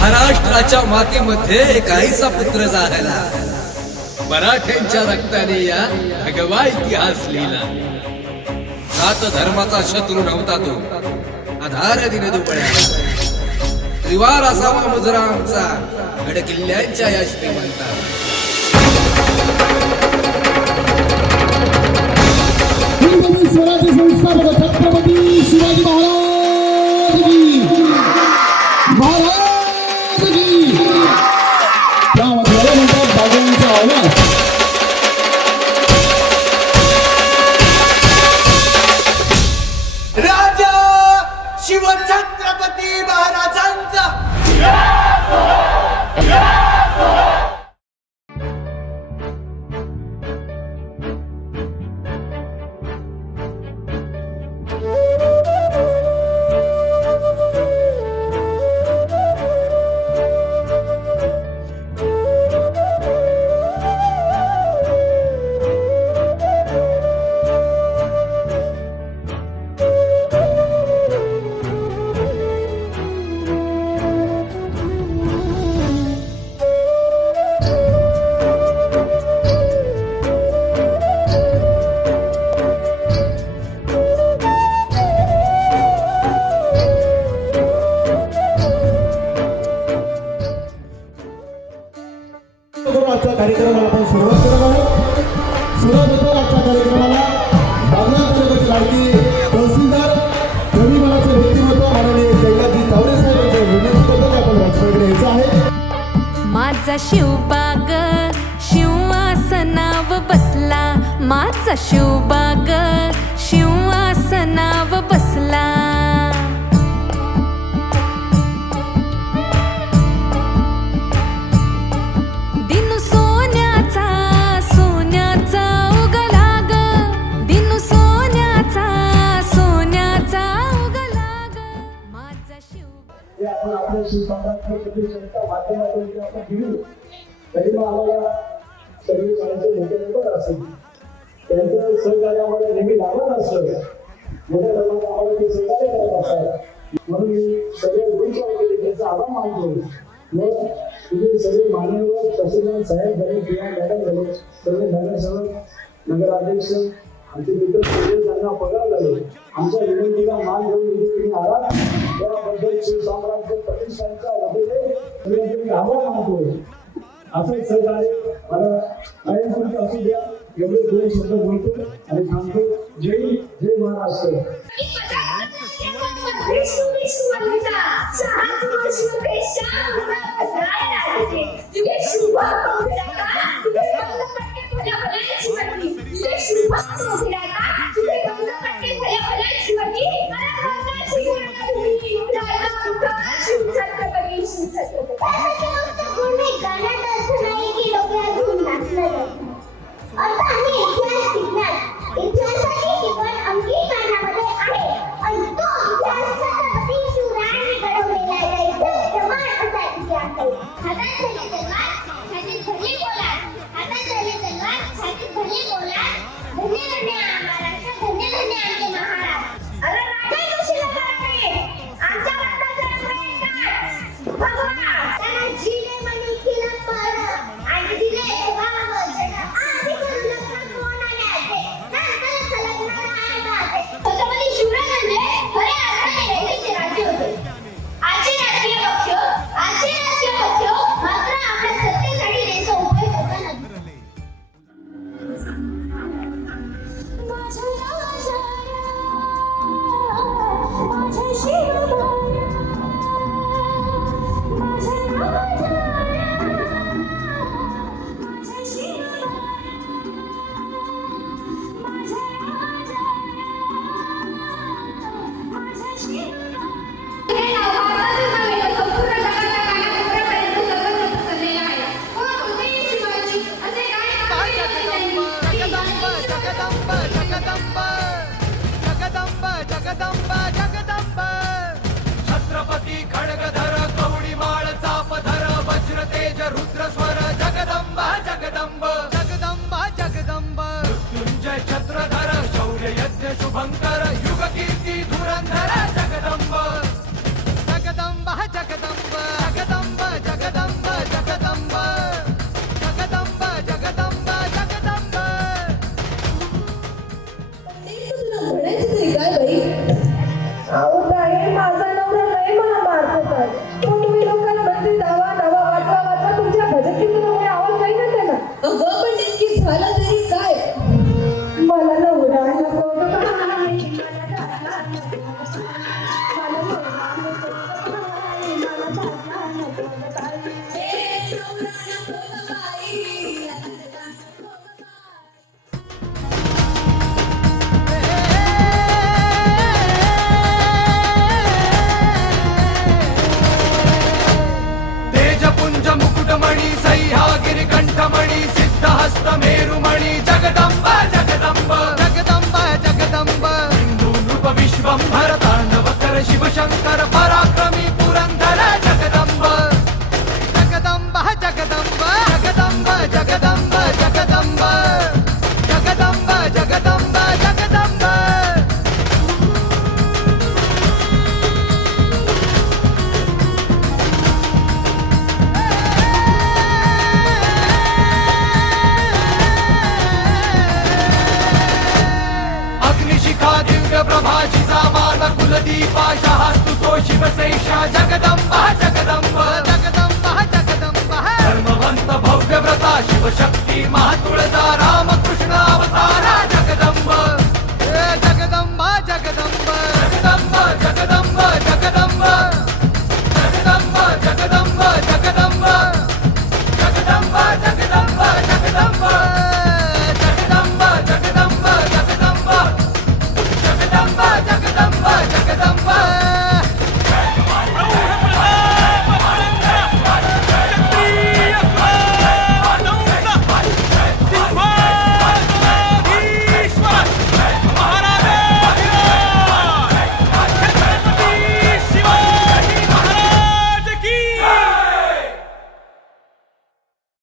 महाराष्ट्राच्या मातीमध्ये काहीसा पुत्र जाहला, मराठ्यांच्या रक्ताने या भगवा इतिहास लिहिला। सात धर्माचा शत्रू नव्हता तो, आधार दिन दुबळ्या। त्रिवार असावा मुजरा आमचा, गड किल्ल्यांच्या या श्रीमंता। स्वराज्य संस्थापक छत्रपती शिवाजी महाराज की त्यामध्ये म्हणतात बाबांचा आवाज। राजा शिवछत्रपती महाराजांचा आजच्या कार्यक्रमाला आपण सुरुवात करत आहोत। सुरुवात होतो आजच्या कार्यक्रमाला बागलाण तालुक्याचे लाडके तहसीलदार कवी मनाचे व्यक्तिमत्व माननीय कैलासजी तावरे साहेब यांच्या विनंती करतो आपण वाचनाकडे यायचं आहे। माझा शिवबाग शिवासनाव बसला, माझा शिवबाग शिवासनाव बसला। दिनू सोन्याचा सोन्याचा उगला ग, दिनू सोन्याचा सोन्याचा उगला ग, माझा शिव। आपण आपल्या शिवसम्राट प्रतिष्ठानच्या माध्यमातून जे आपण दिली तरी मग आम्हाला सगळे शाळेचे मोठे लोक असेल त्यांचं सहकार्यामध्ये नेहमी लागत असलं, मोठ्या लोकांना आम्हाला ते सहकार्य करत असतात। म्हणून मी सगळे गुरुच्या वगैरे त्यांचा आभार मानतो। मग तुम्ही सगळे मान्यवर तहसीलदार साहेब झाले किंवा मॅडम झाले, सर्व नगरसेवक नगराध्यक्ष आमचे मित्र सगळे त्यांना पगार झाले, आमच्या विनंतीला मान देऊन तुम्ही आलात त्याबद्दल शिवसम्राट प्रतिष्ठानच्या वतीने मी आभार मानतो। असंच सहकार्य मला कायमस्वरूपी असू द्या, एवढे दोन शब्द बोलतो आणि थांबतो। जय महाराष्ट्र। धन्य जगदंब जगदंब जगदंब हिंदू नृप विश्वंभर तांडवकर शिवशंकर पराक्रमी पुरंदर जगदंब जगदंब जगदंब जगदंब जगदंब जगदंब जगदंब जगदंब जगदंब अग्निशिखा दिव्य प्रभाची मान कुलदीपा शहास्तु तो शिवशेषा जगदंब जगदंब जगदंब जगदंब धर्मवंत भव्य व्रता शिवशक्ती महातुळजार